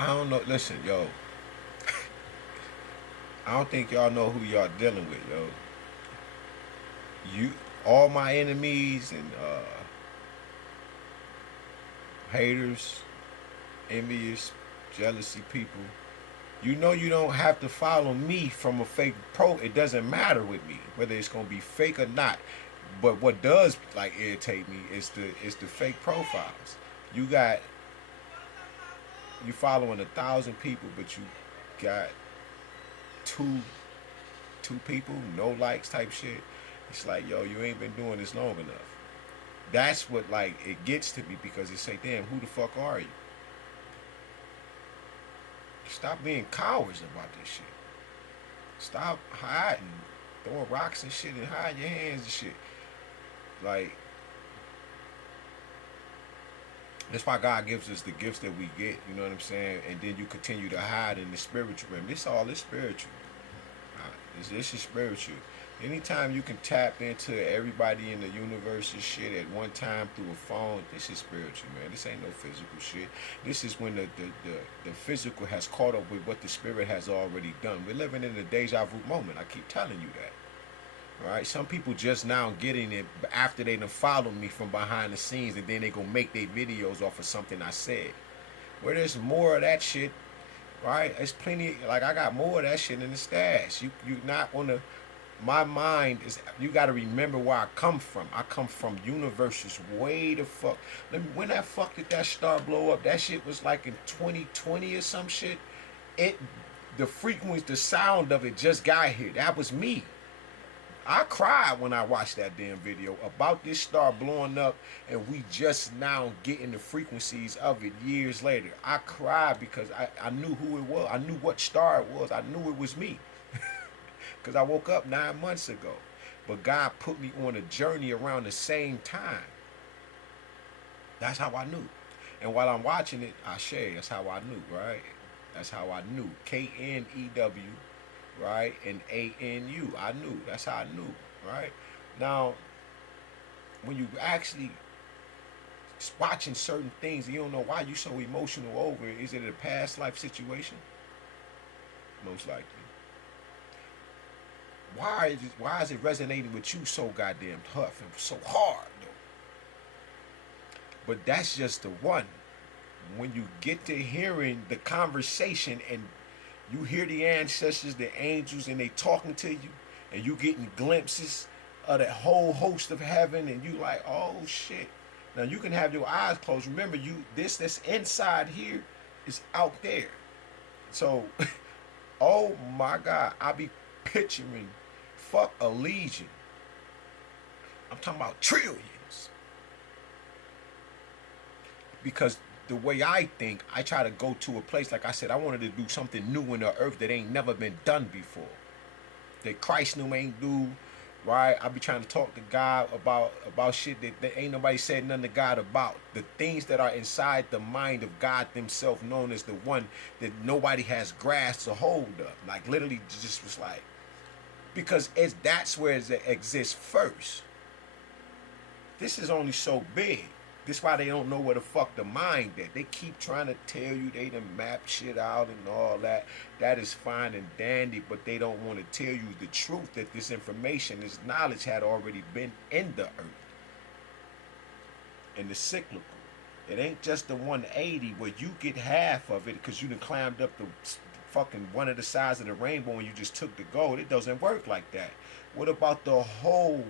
I don't know. Listen, yo, I don't think y'all know who y'all dealing with, yo. You, all my enemies and haters, envious, jealousy people. You know you don't have to follow me from a fake pro. It doesn't matter with me whether it's gonna be fake or not. But what does like irritate me is the fake profiles. You got you following 1,000 people, but you got two two people, no likes type shit. It's like, yo, you ain't been doing this long enough. That's what like it gets to me because it's like, damn, who the fuck are you? Stop being cowards about this shit. Stop hiding, throwing rocks and shit and hide your hands and shit. Like, that's why God gives us the gifts that we get, you know what I'm saying? And then you continue to hide in the spiritual realm. This all is spiritual. This is spiritual. Anytime you can tap into everybody in the universe and shit at one time through a phone, this is spiritual, man. This ain't no physical shit. This is when the physical has caught up with what the spirit has already done. We're living in a deja vu moment. I keep telling you that. All right, some people just now getting it after they done followed me from behind the scenes, and then they gonna make their videos off of something I said. Where there's more of that shit, right? There's plenty. Like I got more of that shit in the stash. You not wanna. My mind is. You got to remember where I come from. I come from universes way the fuck. When that fuck did that star blow up? That shit was like in 2020 or some shit. It, the frequency, the sound of it just got here. That was me. I cried when I watched that damn video about this star blowing up and we just now getting the frequencies of it years later. I cried because I knew who it was. I knew what star it was. I knew it was me. Because I woke up 9 months ago. But God put me on a journey around the same time. That's how I knew. And while I'm watching it, I share. That's how I knew, right? That's how I knew. KNEW, right? And ANU. I knew. That's how I knew, right? Now, when you actually watching certain things, you don't know why you so emotional over it. Is it a past life situation? Most likely. Why is it resonating with you so goddamn tough and so hard though? But that's just the one. When you get to hearing the conversation and you hear the ancestors, the angels, and they talking to you, and you getting glimpses of that whole host of heaven, and you like, oh shit. Now you can have your eyes closed. Remember, this that's inside here is out there. So, oh my God, I be picturing, fuck a legion. I'm talking about trillions. Because the way I think, I try to go to a place, like I said, I wanted to do something new in the earth that ain't never been done before. That Christ knew ain't do, right? I be trying to talk to God about shit that ain't nobody said nothing to God about. The things that are inside the mind of God themselves, known as the one that nobody has grasped a hold of. Like literally just was like, because that's where it exists first. This is only so big. This why they don't know where the fuck the mind at. They keep trying to tell you they done map shit out and all that. That is fine and dandy, but they don't want to tell you the truth that this information, this knowledge had already been in the earth. And the cyclical. It ain't just the 180 where you get half of it because you done climbed up the fucking one of the sides of the rainbow and you just took the gold. It doesn't work like that. What about the whole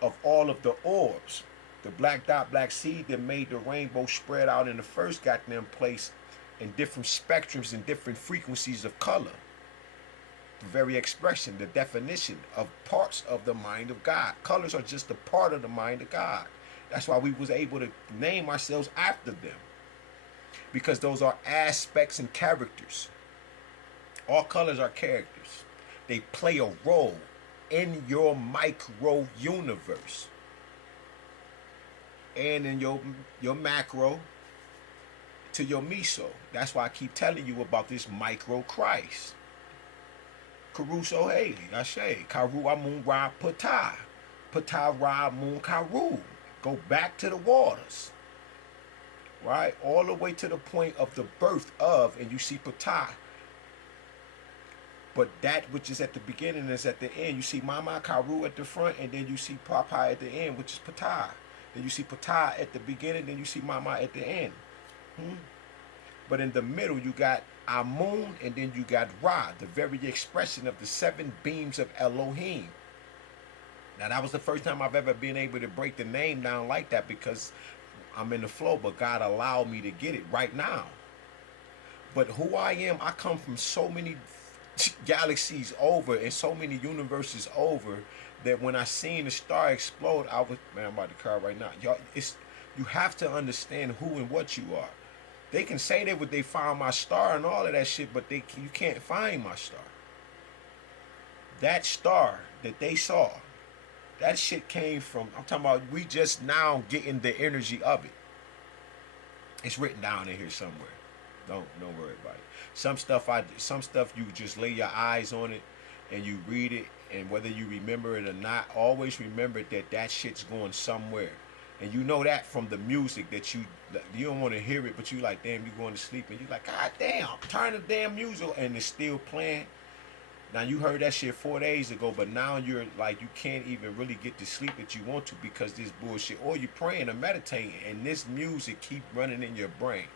of all of the orbs? The black dot, black seed that made the rainbow spread out in the first goddamn place in different spectrums and different frequencies of color. The very expression, the definition of parts of the mind of God. Colors are just a part of the mind of God. That's why we was able to name ourselves after them. Because those are aspects and characters. All colors are characters. They play a role in your micro universe. And in your macro to your meso. That's why I keep telling you about this micro Christ. Caruso Haley, Ashe, Karu Amun Ra Pata. Pata Ra Mun Karu. Go back to the waters. right? All the way to the point of the birth of, and you see Ptah. But that which is at the beginning is at the end. You see Mama Karu at the front, and then you see Papa at the end, which is Ptah. Then you see Ptah at the beginning, then you see Mama at the end. But in the middle, you got Amun, and then you got Ra, the very expression of the 7 beams of Elohim. Now, that was the first time I've ever been able to break the name down like that, because I'm in the flow, but God allowed me to get it right now. But who I am, I come from so many galaxies over and so many universes over that when I seen the star explode, I was, man, I'm about to cry right now. Y'all, you have to understand who and what you are. They can say that they found my star and all of that shit, but you can't find my star. That star that they saw, that shit came from, I'm talking about, we just now getting the energy of it. It's written down in here somewhere. Don't worry about it. Some stuff you just lay your eyes on it and you read it, and whether you remember it or not, always remember that shit's going somewhere. And you know that from the music that you don't want to hear it, but you like, damn, you going to sleep and you like, God damn, turn the damn music, and it's still playing. Now you heard that shit 4 days ago, but now you're like, you can't even really get the sleep that you want to because this bullshit, or you praying or meditating and this music keep running in your brain.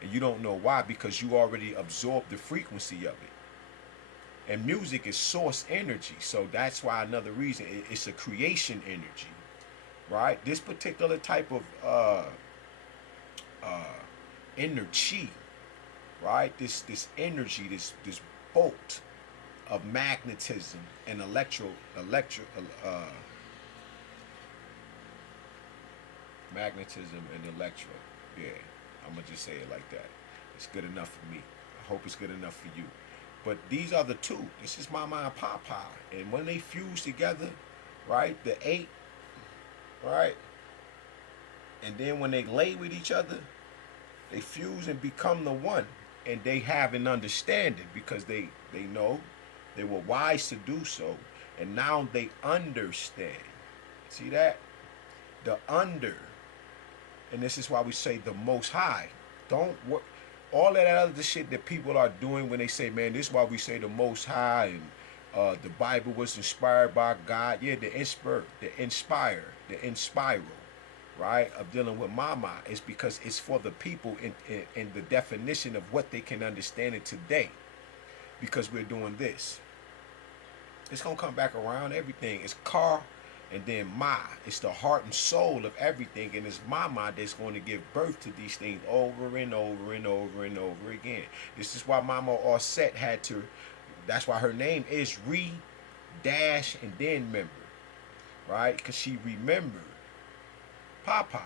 And you don't know why, because you already absorbed the frequency of it. And music is source energy, so that's why another reason, it's a creation energy, right? This particular type of inner chi, right? This energy, this bolt of magnetism and magnetism and electro. Yeah, I'm gonna just say it like that. It's good enough for me. I hope it's good enough for you. But these are the two. This is Mama and Papa. And when they fuse together, right, the 8, right, and then when they lay with each other, they fuse and become the one. And they have an understanding because they know they were wise to do so. And now they understand. See that? The under. And this is why we say the Most High. Don't work. All of that other shit that people are doing when they say, man, this is why we say the Most High and the Bible was inspired by God. Yeah, the inspiral, right, of dealing with Mama is because it's for the people in the definition of what they can understand it today. Because we're doing this. It's going to come back around. Everything is car. And then Ma, it's the heart and soul of everything, and it's Mama that's going to give birth to these things over and over and over and over again. This is why Mama Offset had to, that's why her name is dash and then member, right? Because she remembered Papa.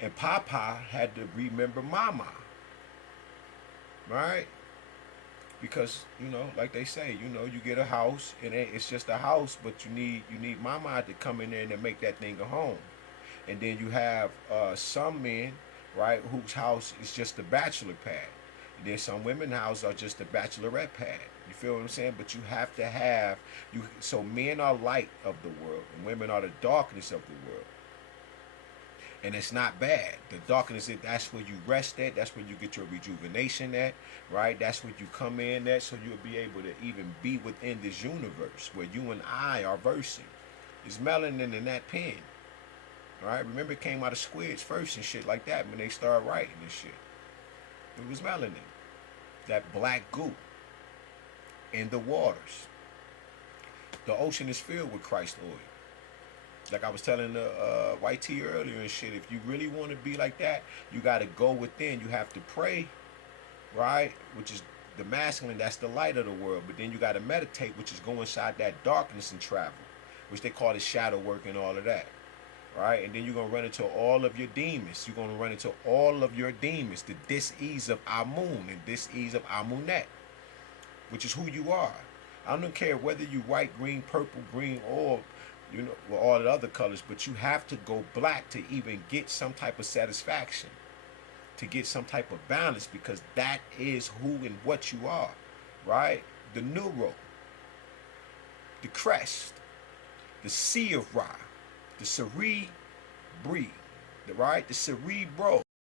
And Papa had to remember Mama, right? Because, like they say, you get a house, and it's just a house, but you need Mama to come in there and make that thing a home. And then you have some men, right, whose house is just a bachelor pad. And then some women's houses are just a bachelorette pad. You feel what I'm saying? But you have to have, so men are light of the world, and women are the darkness of the world. And it's not bad. The darkness, that's where you rest at. That's where you get your rejuvenation at, right? That's where you come in at, so you'll be able to even be within this universe where you and I are versing. There's melanin in that pen, right? Remember, it came out of squids first and shit like that when they started writing this shit. It was melanin, that black goo in the waters. The ocean is filled with Christ oil. Like I was telling the YT earlier and shit, if you really want to be like that, you got to go within. You have to pray, right? Which is the masculine, that's the light of the world. But then you got to meditate, which is go inside that darkness and travel, which they call it shadow work and all of that, right? And then you're going to run into all of your demons. You're going to run into all of your demons, the dis-ease of Amun and dis-ease of Amunet, which is who you are. I don't care whether you white, green, purple, green, or with all the other colors, but you have to go black to even get some type of satisfaction, to get some type of balance, because that is who and what you are, right? The neuro, the crest, the sea of Ra, the Seri Bree, right? The cerebro.